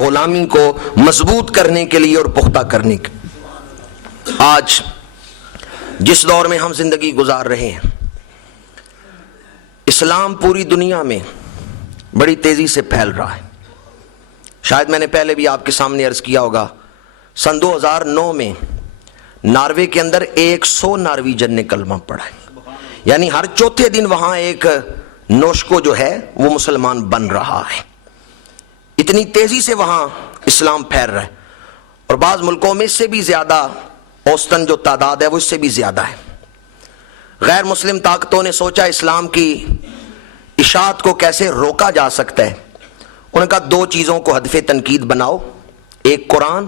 غلامی کو مضبوط کرنے کے لیے اور پختہ کرنے کے آج جس دور میں ہم زندگی گزار رہے ہیں، اسلام پوری دنیا میں بڑی تیزی سے پھیل رہا ہے۔ شاید میں نے پہلے بھی آپ کے سامنے عرض کیا ہوگا، سن 2009 میں ناروے کے اندر 100 نارویجن نے کلمہ پڑھا ہے، یعنی ہر چوتھے دن وہاں ایک نوشکو جو ہے وہ مسلمان بن رہا ہے۔ اتنی تیزی سے وہاں اسلام پھیل رہا ہے، اور بعض ملکوں میں اس سے بھی زیادہ اوسطن جو تعداد ہے وہ اس سے بھی زیادہ ہے۔ غیر مسلم طاقتوں نے سوچا اسلام کی اشاعت کو کیسے روکا جا سکتا ہے۔ انہوں نے کہا دو چیزوں کو ہدف تنقید بناؤ، ایک قرآن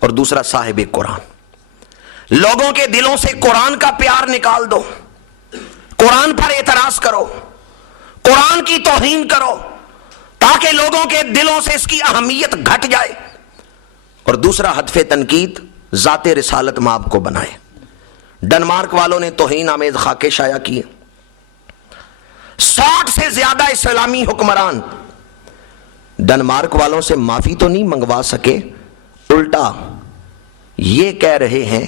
اور دوسرا صاحب قرآن۔ لوگوں کے دلوں سے قرآن کا پیار نکال دو، قرآن پر اعتراض کرو، قرآن کی توہین کرو تاکہ لوگوں کے دلوں سے اس کی اہمیت گھٹ جائے، اور دوسرا ہدف تنقید ذات رسالت مآب کو بنائے۔ ڈنمارک والوں نے توہین آمیز خاکے شائع کیے، 60 سے زیادہ اسلامی حکمران ڈنمارک والوں سے معافی تو نہیں منگوا سکے، الٹا یہ کہہ رہے ہیں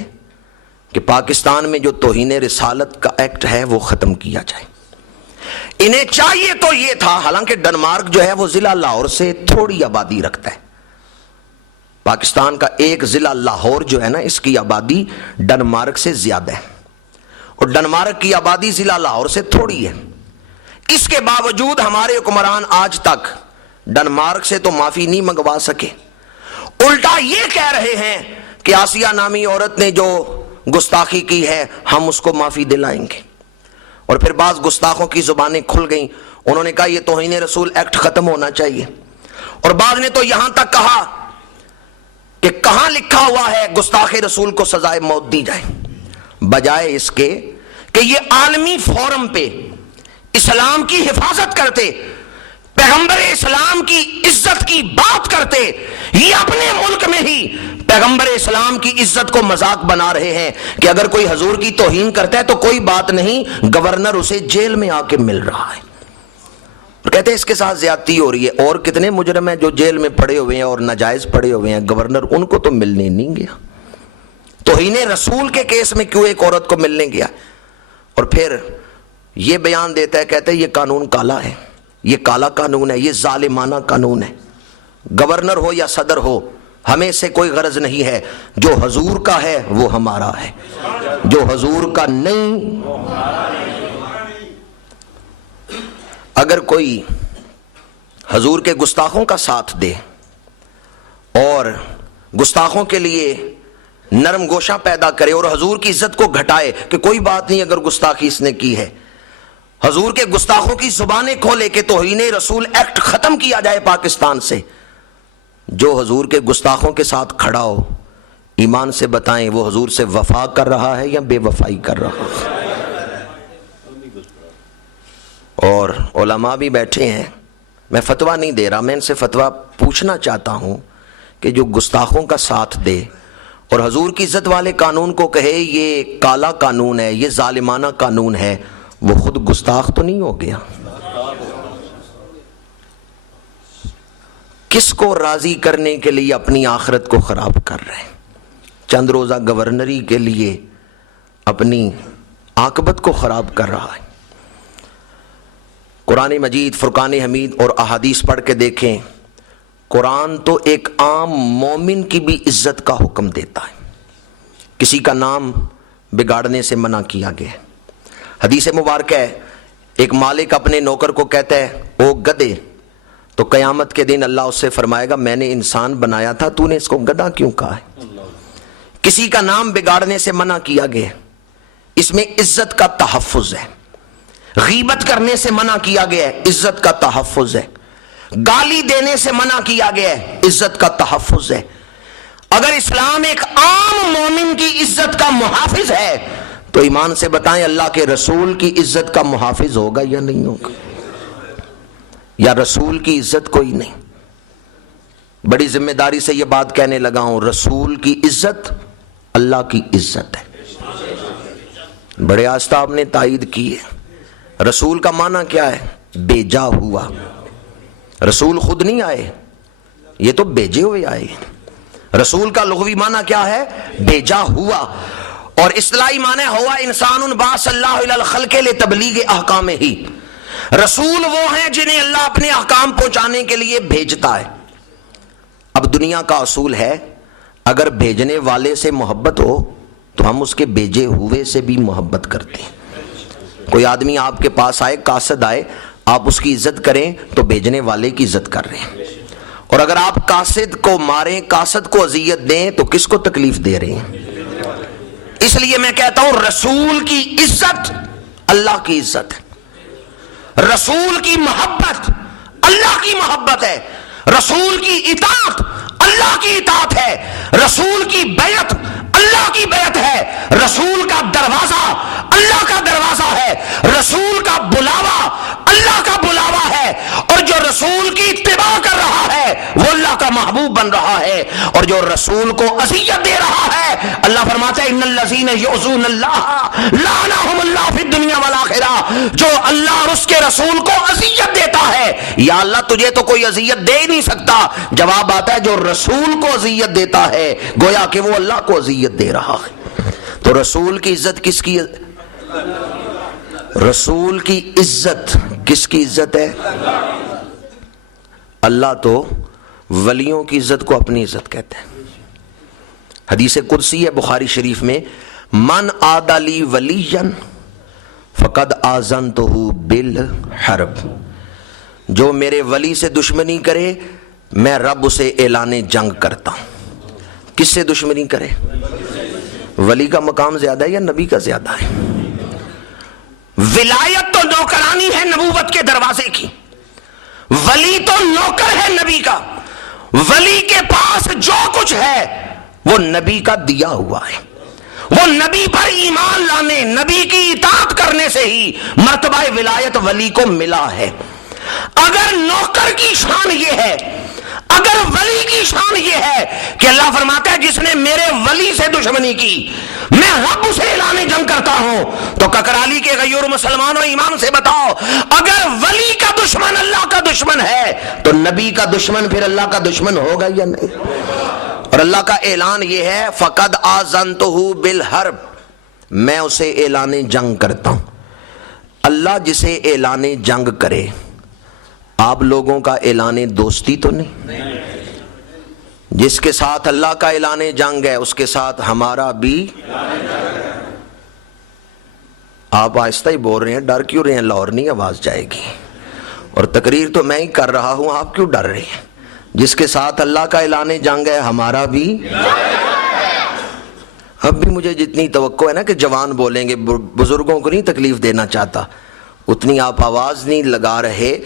کہ پاکستان میں جو توہین رسالت کا ایکٹ ہے وہ ختم کیا جائے۔ انہیں چاہیے تو یہ تھا، حالانکہ ڈنمارک جو ہے وہ ضلع لاہور سے تھوڑی آبادی رکھتا ہے۔ پاکستان کا ایک ضلع لاہور جو ہے نا، اس کی آبادی ڈنمارک سے زیادہ ہے، اور ڈنمارک کی آبادی ضلع لاہور سے تھوڑی ہے۔ اس کے باوجود ہمارے حکمران آج تک ڈنمارک سے تو معافی نہیں منگوا سکے، الٹا یہ کہہ رہے ہیں کہ آسیہ نامی عورت نے جو گستاخی کی ہے ہم اس کو معافی دلائیں گے۔ اور پھر بعض گستاخوں کی زبانیں کھل گئیں، انہوں نے کہا یہ توہین رسول ایکٹ ختم ہونا چاہیے، اور بعض نے تو یہاں تک کہا کہ کہاں لکھا ہوا ہے گستاخ رسول کو سزائے موت دی جائے، بجائے اس کے کہ یہ عالمی فورم پہ اسلام کی حفاظت کرتے، پیغمبر اسلام کی عزت کی بات کرتے، یہ اپنے ملک میں ہی پیغمبر اسلام کی عزت کو مذاق بنا رہے ہیں کہ اگر کوئی حضور کی توہین کرتا ہے تو کوئی بات نہیں، گورنر اسے جیل میں آ کے مل رہا ہے، اور کہتے ہیں اس کے ساتھ زیادتی ہو رہی ہے۔ اور کتنے مجرم ہیں جو جیل میں پڑے ہوئے ہیں اور ناجائز پڑے ہوئے ہیں، گورنر ان کو تو ملنے نہیں گیا۔ توہین رسول کے کیس میں کیوں ایک عورت کو ملنے گیا؟ اور پھر یہ بیان دیتا ہے، کہتے ہیں یہ قانون کالا ہے، یہ کالا قانون ہے، یہ ظالمانہ قانون ہے، گورنر ہو یا صدر ہو ہمیں اس سے کوئی غرض نہیں ہے، جو حضور کا ہے وہ ہمارا ہے، جو حضور کا نہیں۔ اگر کوئی حضور کے گستاخوں کا ساتھ دے اور گستاخوں کے لیے نرم گوشہ پیدا کرے اور حضور کی عزت کو گھٹائے کہ کوئی بات نہیں اگر گستاخی اس نے کی ہے، حضور کے گستاخوں کی زبانیں کھولے کہ توہین رسول ایکٹ ختم کیا جائے پاکستان سے، جو حضور کے گستاخوں کے ساتھ کھڑا ہو، ایمان سے بتائیں وہ حضور سے وفا کر رہا ہے یا بے وفائی کر رہا ہے؟ اور علماء بھی بیٹھے ہیں، میں فتویٰ نہیں دے رہا، میں ان سے فتویٰ پوچھنا چاہتا ہوں کہ جو گستاخوں کا ساتھ دے اور حضور کی عزت والے قانون کو کہے یہ کالا قانون ہے، یہ ظالمانہ قانون ہے، وہ خود گستاخ تو نہیں ہو گیا؟ کس کو راضی کرنے کے لیے اپنی آخرت کو خراب کر رہے ہیں؟ چند روزہ گورنری کے لیے اپنی عاقبت کو خراب کر رہا ہے۔ قرآن مجید، فرقان حمید اور احادیث پڑھ کے دیکھیں، قرآن تو ایک عام مومن کی بھی عزت کا حکم دیتا ہے، کسی کا نام بگاڑنے سے منع کیا گیا ہے۔ حدیث مبارکہ ہے، ایک مالک اپنے نوکر کو کہتا ہے او گدھے، تو قیامت کے دن اللہ اس سے فرمائے گا میں نے انسان بنایا تھا، تو نے اس کو گدھا کیوں کہا ہے؟ کسی کا نام بگاڑنے سے منع کیا گیا، اس میں عزت کا تحفظ ہے۔ غیبت کرنے سے منع کیا گیا ہے، عزت کا تحفظ ہے۔ گالی دینے سے منع کیا گیا ہے، عزت کا تحفظ ہے۔ اگر اسلام ایک عام مومن کی عزت کا محافظ ہے تو ایمان سے بتائیں اللہ کے رسول کی عزت کا محافظ ہوگا یا نہیں ہوگا؟ یا رسول کی عزت کوئی نہیں؟ بڑی ذمہ داری سے یہ بات کہنے لگا ہوں، رسول کی عزت اللہ کی عزت ہے۔ بڑے آستہ آپ نے تائید کی ہے۔ رسول کا معنی کیا ہے؟ بھیجا ہوا۔ رسول خود نہیں آئے، یہ تو بھیجے ہوئے آئے. رسول کا لغوی معنی کیا ہے؟ بھیجا ہوا. اور اصطلاحی معنی ہوا انسان بعث اللہ الی الخلق لتبلیغ احکامہ. رسول وہ ہیں جنہیں اللہ اپنے احکام پہنچانے کے لیے بھیجتا ہے. اب دنیا کا اصول ہے اگر بھیجنے والے سے محبت ہو تو ہم اس کے بھیجے ہوئے سے بھی محبت کرتے ہیں. کوئی آدمی آپ کے پاس آئے، قاصد آئے، آپ اس کی عزت کریں تو بھیجنے والے کی عزت کر رہے ہیں. اور اگر آپ قاصد کو ماریں، قاصد کو اذیت دیں تو کس کو تکلیف دے رہے ہیں؟ اس لیے میں کہتا ہوں رسول کی عزت اللہ کی عزت ہے، رسول کی محبت اللہ کی محبت ہے، رسول کی اطاعت اللہ کی اطاعت ہے، رسول کی بیعت اللہ کی بیعت ہے، رسول کا دروازہ اللہ کا دروازہ ہے، رسول کا بلاوا اللہ کا بلاوا ہے. اور جو رسول کی اتباع کر رہا ہے وہ اللہ کا محبوب بن رہا ہے. اور جو رسول کو اذیت دے رہا ہے، اللہ فرماتا ہے ان الذین یؤذون اللہ لعنہم اللہ فی الدنیا والآخرہ. جو اللہ اور اس کے رسول کو اذیت دیتا ہے، یا اللہ تجھے تو کوئی اذیت دے ہی نہیں سکتا. جواب آتا ہے جو رسول کو اذیت دیتا ہے گویا کہ وہ اللہ کو اذیت دے رہا ہے. تو رسول کی عزت کس کی؟ رسول کی عزت کس کی عزت ہے؟ اللہ تو ولیوں کی عزت کو اپنی عزت کہتے ہیں. حدیث قدسی ہے بخاری شریف میں، من عاد لی ولیا فقد آذنتہ بالحرب. جو میرے ولی سے دشمنی کرے میں رب اسے اعلان جنگ کرتا ہوں. کس سے دشمنی کرے؟ ولی کا مقام زیادہ ہے یا نبی کا زیادہ ہے؟ ولایت تو نوکرانی ہے نبوت کے دروازے کی، ولی تو نوکر ہے نبی کا. ولی کے پاس جو کچھ ہے وہ نبی کا دیا ہوا ہے. وہ نبی پر ایمان لانے، نبی کی اطاعت کرنے سے ہی مرتبہ ولایت ولی کو ملا ہے. اگر نوکر کی شان یہ ہے، اگر ولی کی شان یہ ہے کہ اللہ فرماتا ہے جس نے میرے ولی سے دشمنی کی میں رب اسے اعلان جنگ کرتا ہوں، تو ککرالی کے غیور مسلمانوں ایمان سے بتاؤ اگر ولی کا دشمن اللہ کا دشمن ہے تو نبی کا دشمن پھر اللہ کا دشمن ہوگا یا نہیں؟ اور اللہ کا اعلان یہ ہے فقد آذنتہ بالحرب، میں اسے اعلان جنگ کرتا ہوں. اللہ جسے اعلان جنگ کرے، آپ لوگوں کا اعلان دوستی تو نہیں. جس کے ساتھ اللہ کا اعلان جنگ ہے اس کے ساتھ ہمارا بھی. آپ آہستہ ہی بول رہے ہیں، ڈر کیوں رہے ہیں؟ لاہور نہیں آواز جائے گی. اور تقریر تو میں ہی کر رہا ہوں، آپ کیوں ڈر رہے ہیں؟ جس کے ساتھ اللہ کا اعلان جنگ ہے ہمارا بھی. اب بھی مجھے جتنی توقع ہے نا کہ جوان بولیں گے، بزرگوں کو نہیں تکلیف دینا چاہتا، اتنی آپ آواز نہیں لگا رہے.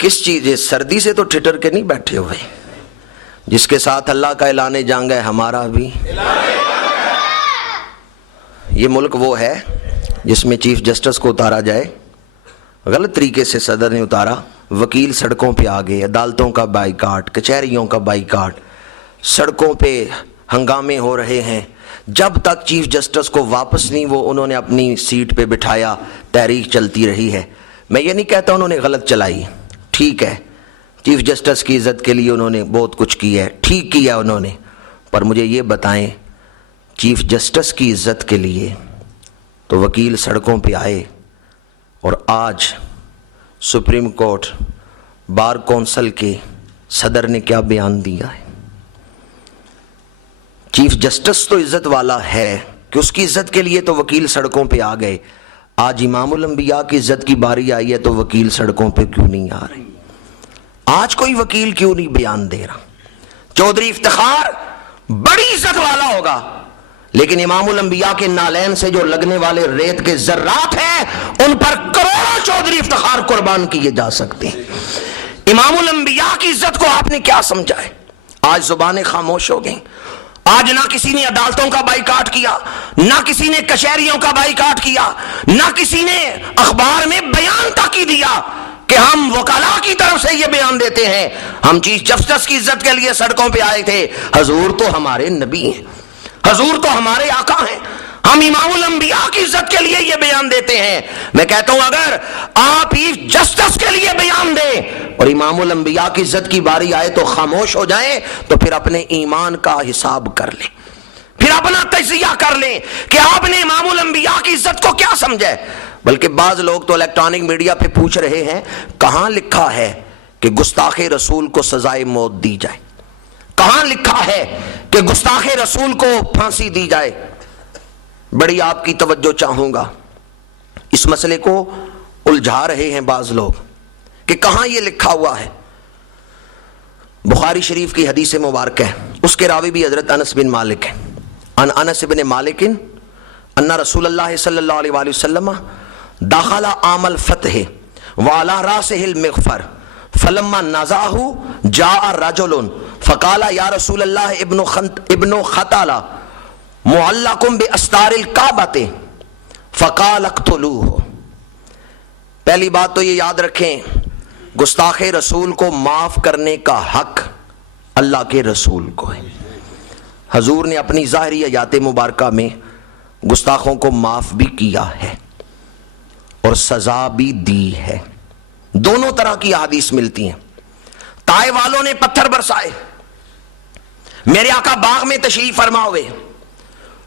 کس چیز؟ سردی سے تو ٹھٹر کے نہیں بیٹھے ہوئے. جس کے ساتھ اللہ کا اعلان جنگ ہے ہمارا بھی. یہ ملک وہ ہے جس میں چیف جسٹس کو اتارا جائے، غلط طریقے سے صدر نے اتارا، وکیل سڑکوں پہ آ گئے، عدالتوں کا بائیکاٹ، کچہریوں کا بائیکاٹ، سڑکوں پہ ہنگامے ہو رہے ہیں. جب تک چیف جسٹس کو واپس نہیں وہ انہوں نے اپنی سیٹ پہ بٹھایا تحریک چلتی رہی ہے. میں یہ نہیں کہتا انہوں نے غلط چلائی، ٹھیک ہے، چیف جسٹس کی عزت کے لیے انہوں نے بہت کچھ کیا ہے، ٹھیک کیا انہوں نے. پر مجھے یہ بتائیں چیف جسٹس کی عزت کے لیے تو وکیل سڑکوں پہ آئے، اور آج سپریم کورٹ بار کونسل کے صدر نے کیا بیان دیا ہے؟ چیف جسٹس تو عزت والا ہے کہ اس کی عزت کے لیے تو وکیل سڑکوں پہ آ گئے. آج امام الانبیاء کی عزت کی باری آئی ہے تو وکیل سڑکوں پہ کیوں نہیں آ رہے؟ آج کوئی وکیل کیوں نہیں بیان دے رہا؟ چودھری افتخار بڑی عزت والا ہوگا، لیکن امام الانبیاء کے نالین سے جو لگنے والے ریت کے ذرات ہیں ان پر کروڑوں چودھری افتخار قربان کیے جا سکتے ہیں. امام الانبیاء کی عزت کو آپ نے کیا سمجھا ہے؟ آج زبانیں خاموش ہو گئیں. آج نہ کسی نے عدالتوں کا بائیکاٹ کیا، نہ کسی نے کچہریوں کا بائیکاٹ کیا، نہ کسی نے اخبار میں بیان تک ہی دیا کہ ہم وکلاء کی طرف سے یہ بیان دیتے ہیں ہم چیف جسٹس کی عزت کے لیے سڑکوں پہ آئے تھے. حضور تو ہمارے نبی ہیں، حضور تو ہمارے آقا ہیں، ہم امام الانبیاء کی عزت کے لیے یہ بیان دیتے ہیں. میں کہتا ہوں اگر آپ چیف جسٹس کے لیے بیان دیں اور امام الانبیاء کی عزت کی باری آئے تو خاموش ہو جائیں تو پھر اپنے ایمان کا حساب کر لیں، پھر اپنا تجزیہ کر لیں کہ آپ نے امام الانبیاء کی عزت کو کیا سمجھا ہے۔ بلکہ بعض لوگ تو الیکٹرانک میڈیا پہ پوچھ رہے ہیں کہاں لکھا ہے کہ گستاخ رسول کو سزائے موت دی جائے، کہاں لکھا ہے کہ گستاخ رسول کو پھانسی دی جائے۔ بڑی آپ کی توجہ چاہوں گا، اس مسئلے کو الجھا رہے ہیں بعض لوگ کہ کہاں یہ لکھا ہوا ہے۔ بخاری شریف کی حدیث مبارک ہے، اس کے راوی بھی حضرت انس بن مالک ہیں۔ ان انس بن مالک ان رسول اللہ صلی اللہ علیہ وآلہ وسلم داخل عام الفتح وعلی راسہ المغفر فلما نزعه جاء رجل فقال یا رسول اللہ ابن خطالہ معلق باستار الکعبۃ فقال اقتلوه۔ پہلی بات تو یہ یاد رکھیں، گستاخ رسول کو معاف کرنے کا حق اللہ کے رسول کو ہے۔ حضور نے اپنی ظاہری آیات مبارکہ میں گستاخوں کو معاف بھی کیا ہے اور سزا بھی دی ہے، دونوں طرح کی احادیث ملتی ہیں۔ طائف والوں نے پتھر برسائے، میرے آقا باغ میں تشریف فرما ہوئے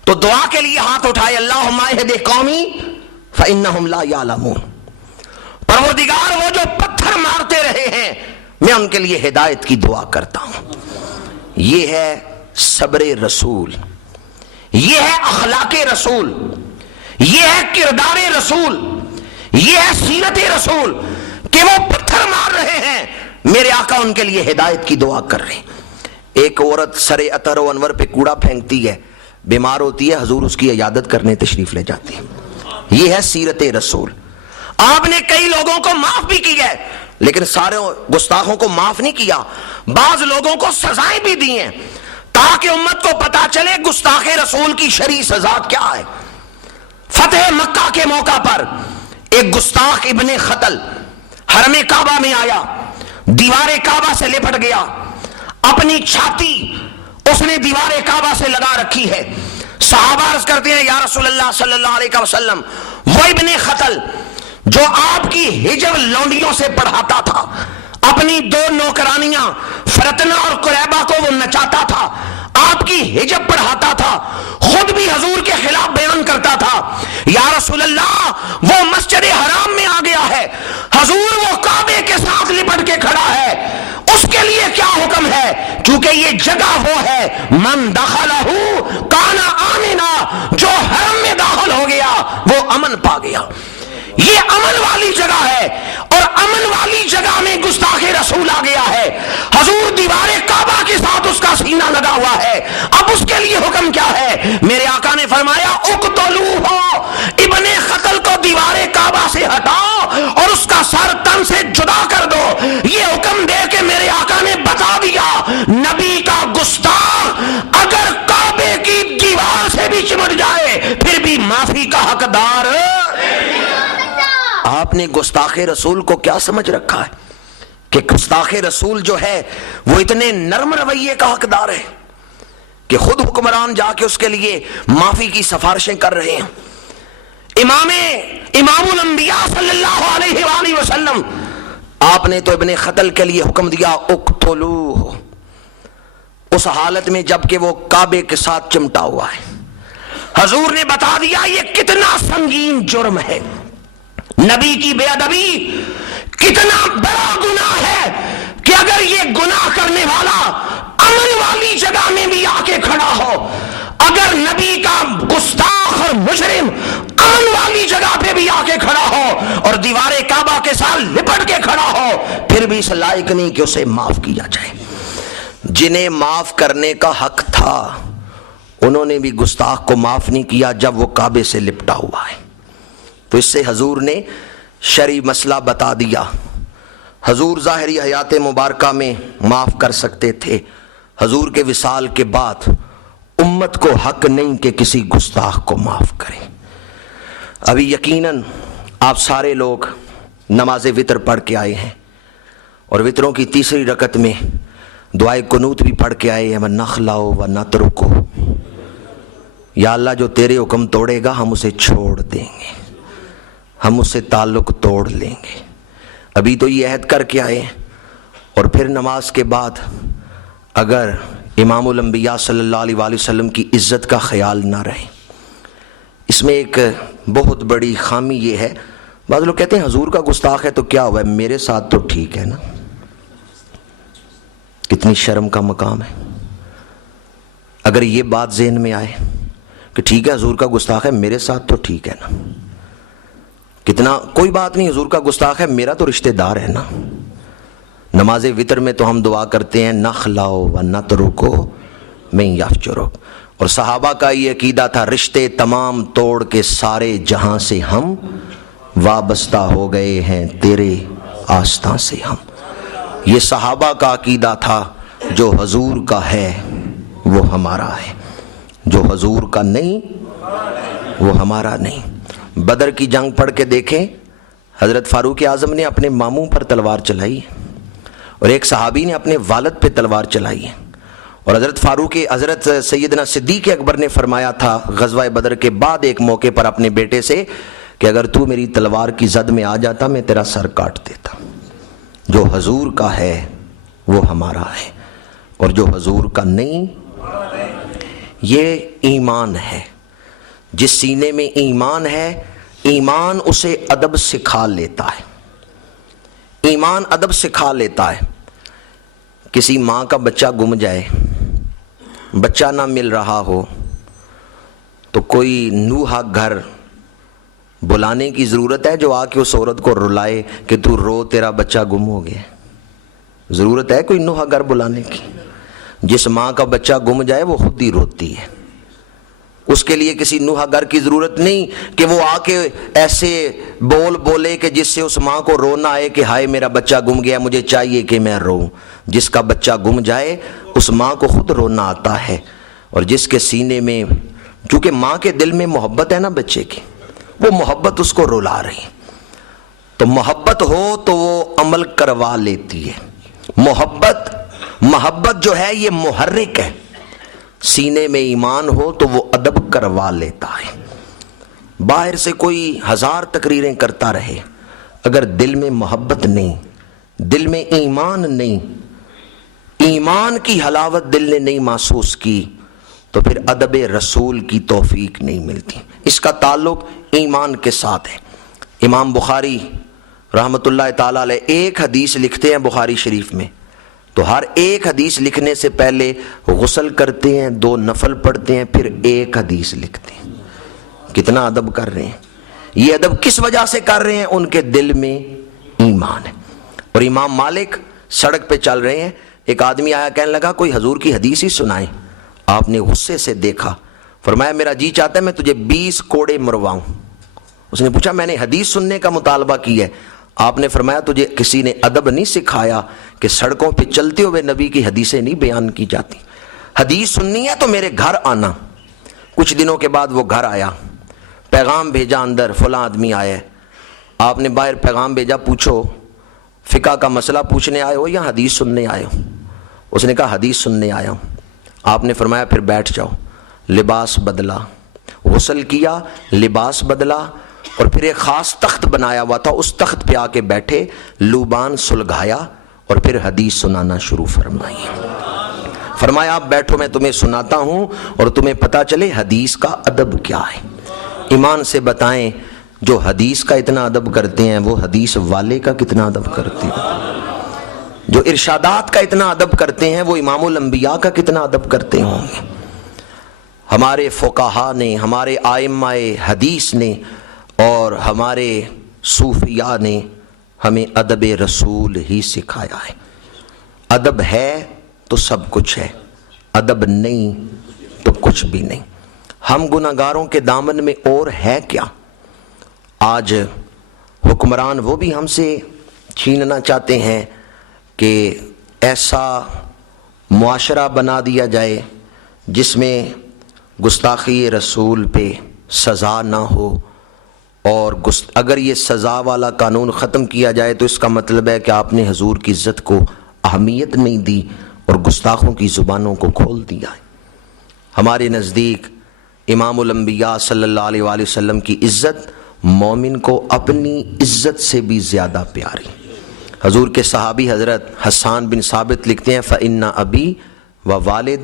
تو دعا کے لیے ہاتھ اٹھائے، اللہم اہد قومی فانہم لا یعلمون، پروردگار وہ جو پتھر مارتے رہے ہیں میں ان کے لیے ہدایت کی دعا کرتا ہوں۔ یہ ہے صبر رسول، یہ ہے اخلاق رسول، یہ ہے کردار رسول، یہ ہے سیرت رسول کہ وہ پتھر مار رہے ہیں، میرے آقا ان کے لیے ہدایت کی دعا کر رہے ہیں۔ ایک عورت سر عطر و انور پہ کوڑا پھینکتی ہے، بیمار ہوتی ہے، حضور اس کی عیادت کرنے تشریف لے جاتے ہیں۔ یہ ہے سیرت رسول۔ آپ نے کئی لوگوں کو معاف بھی کیا ہے لیکن سارے گستاخوں کو معاف نہیں کیا، بعض لوگوں کو سزائیں بھی دی ہیں تاکہ امت کو پتا چلے گستاخ رسول کی شرعی سزا کیا ہے۔ فتح مکہ کے موقع پر ایک گستاخ ابن خطل حرم کعبہ میں آیا، دیوار کعبہ سے لپٹ گیا، اپنی چھاتی اس نے دیوار کعبہ سے لگا رکھی ہے۔ صحابہ عرض کرتے ہیں یا رسول اللہ صلی اللہ علیہ وسلم، وہ ابن خطل جو آپ کی حجب لونڈیوں سے پڑھاتا تھا، اپنی دو نوکرانیاں فرتنا اور قریبہ کو وہ نچاتا تھا، آپ کی حجب پڑھاتا تھا، خود بھی حضور کے خلاف بیان کرتا تھا، یا رسول اللہ وہ مسجد حرام میں آ گیا ہے، حضور وہ کعبے کے ساتھ لپٹ کے کھڑا ہے، اس کے لیے کیا حکم ہے؟ کیونکہ یہ جگہ وہ ہے من دخلہ کان آمنا، جو حرم میں داخل ہو گیا وہ امن پا گیا۔ یہ امن والی جگہ ہے اور امن والی جگہ میں گستاخ رسول آ گیا ہے، حضور دیوار کعبہ کے ساتھ اس کا سینہ لگا ہوا ہے، اب اس کے لیے حکم کیا ہے؟ میرے آقا نے فرمایا اقتلوہ، ابن خطل کو دیوار کعبہ سے ہٹاؤ اور اس کا سر تن سے جدا کر دو۔ یہ حکم دے کے میرے آقا نے بتا دیا نبی کا گستاخ اگر کعبے کی دیوار سے بھی چمٹ جائے پھر بھی معافی کا حقدار۔ آپ نے گستاخ رسول کو کیا سمجھ رکھا ہے کہ گستاخ رسول جو ہے وہ اتنے نرم رویے کا حقدار ہے کہ خود حکمران جا کے اس کے لیے معافی کی سفارشیں کر رہے ہیں۔ امام الانبیاء صلی اللہ علیہ وآلہ وسلم، آپ نے تو ابن خطل کے لیے حکم دیا اقتلوہ، اس حالت میں جب کہ وہ کعبے کے ساتھ چمٹا ہوا ہے۔ حضور نے بتا دیا یہ کتنا سنگین جرم ہے، نبی کی بے ادبی کتنا بڑا گناہ ہے کہ اگر یہ گناہ کرنے والا امن والی جگہ میں بھی آ کے کھڑا ہو، اگر نبی کا گستاخ اور مجرم امن والی جگہ پہ بھی آ کے کھڑا ہو اور دیوار کعبہ کے ساتھ لپٹ کے کھڑا ہو پھر بھی اس لائق نہیں کہ اسے معاف کیا جائے۔ جنہیں معاف کرنے کا حق تھا انہوں نے بھی گستاخ کو معاف نہیں کیا جب وہ کعبے سے لپٹا ہوا ہے۔ تو اس سے حضور نے شرعی مسئلہ بتا دیا۔ حضور ظاہری حیات مبارکہ میں معاف کر سکتے تھے، حضور کے وصال کے بعد امت کو حق نہیں کہ کسی گستاخ کو معاف کریں۔ ابھی یقیناً آپ سارے لوگ نماز وتر پڑھ کے آئے ہیں اور وتروں کی تیسری رکعت میں دعائے قنوت بھی پڑھ کے آئے ہیں، وَنَخْلَعُ وَنَتْرُكُ، یا اللہ جو تیرے حکم توڑے گا ہم اسے چھوڑ دیں گے، ہم اس سے تعلق توڑ لیں گے۔ ابھی تو یہ عہد کر کے آئے ہیں اور پھر نماز کے بعد اگر امام الانبیاء صلی اللہ علیہ وآلہ وسلم کی عزت کا خیال نہ رہے، اس میں ایک بہت بڑی خامی یہ ہے، بعض لوگ کہتے ہیں حضور کا گستاخ ہے تو کیا ہوا ہے، میرے ساتھ تو ٹھیک ہے نا۔ کتنی شرم کا مقام ہے اگر یہ بات ذہن میں آئے کہ ٹھیک ہے حضور کا گستاخ ہے، میرے ساتھ تو ٹھیک ہے نا، کتنا کوئی بات نہیں، حضور کا گستاخ ہے، میرا تو رشتہ دار ہے نا۔ نماز وتر میں تو ہم دعا کرتے ہیں نخلو و نترکو من یفجرک، اور صحابہ کا یہ عقیدہ تھا، رشتے تمام توڑ کے سارے جہاں سے ہم وابستہ ہو گئے ہیں، تیرے آستاں سے ہم۔ یہ صحابہ کا عقیدہ تھا، جو حضور کا ہے وہ ہمارا ہے، جو حضور کا نہیں وہ ہمارا نہیں۔ بدر کی جنگ پڑھ کے دیکھیں، حضرت فاروق اعظم نے اپنے ماموں پر تلوار چلائی اور ایک صحابی نے اپنے والد پہ تلوار چلائی ہے، اور حضرت سیدنا صدیق اکبر نے فرمایا تھا غزوہ بدر کے بعد ایک موقع پر اپنے بیٹے سے کہ اگر تو میری تلوار کی زد میں آ جاتا میں تیرا سر کاٹ دیتا۔ جو حضور کا ہے وہ ہمارا ہے، اور جو حضور کا نہیں، یہ ایمان ہے۔ جس سینے میں ایمان ہے، ایمان اسے ادب سکھا لیتا ہے، ایمان ادب سکھا لیتا ہے۔ کسی ماں کا بچہ گم جائے، بچہ نہ مل رہا ہو، تو کوئی نوحہ گھر بلانے کی ضرورت ہے جو آ کے اس عورت کو رلائے کہ تو رو، تیرا بچہ گم ہو گیا؟ ضرورت ہے کوئی نوحہ گھر بلانے کی؟ جس ماں کا بچہ گم جائے وہ خود ہی روتی ہے، اس کے لیے کسی نوحہ گر کی ضرورت نہیں کہ وہ آ کے ایسے بولے کہ جس سے اس ماں کو رونا آئے کہ ہائے میرا بچہ گم گیا، مجھے چاہیے کہ میں روں۔ جس کا بچہ گم جائے اس ماں کو خود رونا آتا ہے، اور جس کے سینے میں، چونکہ ماں کے دل میں محبت ہے نا بچے کی، وہ محبت اس کو رلا رہی، تو محبت ہو تو وہ عمل کروا لیتی ہے۔ محبت جو ہے یہ محرک ہے، سینے میں ایمان ہو تو وہ ادب کروا لیتا ہے۔ باہر سے کوئی 1000 تقریریں کرتا رہے، اگر دل میں محبت نہیں، دل میں ایمان نہیں، ایمان کی حلاوت دل نے نہیں محسوس کی، تو پھر ادب رسول کی توفیق نہیں ملتی۔ اس کا تعلق ایمان کے ساتھ ہے۔ امام بخاری رحمۃ اللہ تعالی علیہ ایک حدیث لکھتے ہیں بخاری شریف میں، تو ہر ایک حدیث لکھنے سے پہلے غسل کرتے ہیں، 2 نفل پڑھتے ہیں، پھر ایک حدیث لکھتے ہیں۔ کتنا ادب کر رہے ہیں، یہ ادب کس وجہ سے کر رہے ہیں؟ ان کے دل میں ایمان ہے۔ اور امام مالک سڑک پہ چل رہے ہیں، ایک آدمی آیا کہنے لگا کوئی حضور کی حدیث ہی سنائیں۔ آپ نے غصے سے دیکھا، فرمایا میرا جی چاہتا ہے میں تجھے 20 کوڑے مرواؤں۔ اس نے پوچھا میں نے حدیث سننے کا مطالبہ کیا ہے۔ آپ نے فرمایا تجھے کسی نے ادب نہیں سکھایا کہ سڑکوں پہ چلتے ہوئے نبی کی حدیثیں نہیں بیان کی جاتی؟ حدیث سننی ہے تو میرے گھر آنا۔ کچھ دنوں کے بعد وہ گھر آیا، پیغام بھیجا اندر فلاں آدمی آیا ہے۔ آپ نے باہر پیغام بھیجا، پوچھو فقہ کا مسئلہ پوچھنے آئے ہو یا حدیث سننے آئے ہو؟ اس نے کہا حدیث سننے آیا ہوں۔ آپ نے فرمایا پھر بیٹھ جاؤ۔ لباس بدلا، غسل کیا، لباس بدلا، اور پھر ایک خاص تخت بنایا ہوا تھا، اس تخت پہ آ کے بیٹھے، لوبان سلگھایا اور پھر حدیث سنانا شروع فرمائی۔ فرمایا آپ بیٹھو میں تمہیں سناتا ہوں اور تمہیں پتا چلے حدیث کا ادب کیا ہے۔ ایمان سے بتائیں جو حدیث کا اتنا ادب کرتے ہیں وہ حدیث والے کا کتنا ادب کرتے ہیں؟ جو ارشادات کا اتنا ادب کرتے ہیں وہ امام الانبیاء کا کتنا ادب کرتے ہوں گے؟ ہمارے فقہا نے، ہمارے ائمہ حدیث نے اور ہمارے صوفیاء نے ہمیں ادب رسول ہی سکھایا ہے۔ ادب ہے تو سب کچھ ہے، ادب نہیں تو کچھ بھی نہیں۔ ہم گناہگاروں کے دامن میں اور ہے کیا؟ آج حکمران وہ بھی ہم سے چھیننا چاہتے ہیں کہ ایسا معاشرہ بنا دیا جائے جس میں گستاخی رسول پہ سزا نہ ہو، اور اگر یہ سزا والا قانون ختم کیا جائے تو اس کا مطلب ہے کہ آپ نے حضور کی عزت کو اہمیت نہیں دی اور گستاخوں کی زبانوں کو کھول دیا ہے۔ ہمارے نزدیک امام الانبیاء صلی اللہ علیہ وآلہ وسلم کی عزت مومن کو اپنی عزت سے بھی زیادہ پیاری۔ حضور کے صحابی حضرت حسان بن ثابت لکھتے ہیں فَإِنَّ أَبِي وَوَالِدَ